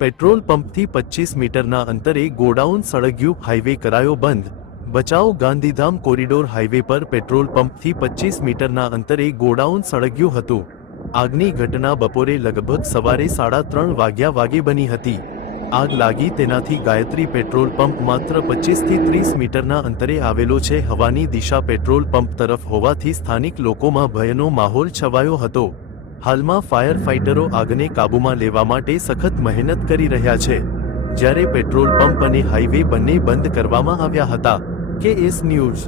Petrol પંપથી 25 મીટરના અંતરે godown સળગ્યું, highway કરાયો બંધ। ભચાઉ ગાંધીધામ કોરિડોર હાઈવે પર પેટ્રોલ પંપથી 25 મીટરના અંતરે ગોડાઉન સળગ્યું હતું। આગની ઘટના બપોરે લગભગ સવારે 3:30 વાગે બની હતી। આગ લાગી તેનાથી ગાયત્રી પેટ્રોલ પંપ માત્ર 25 થી 30 મીટરના અંતરે આવેલો છે। હવાની દિશા પેટ્રોલ પંપ તરફ હોવાથી સ્થાનિક લોકોમાં ભયનો માહોલ છવાયો હતો। હાલમાં ફાયર ફાઇટરો આગને કાબૂમાં લેવા માટે સખત મહેનત કરી રહ્યા છે, જ્યારે પેટ્રોલ પંપ અને હાઈવે બંને બંધ કરવામાં આવ્યા હતા। KS news.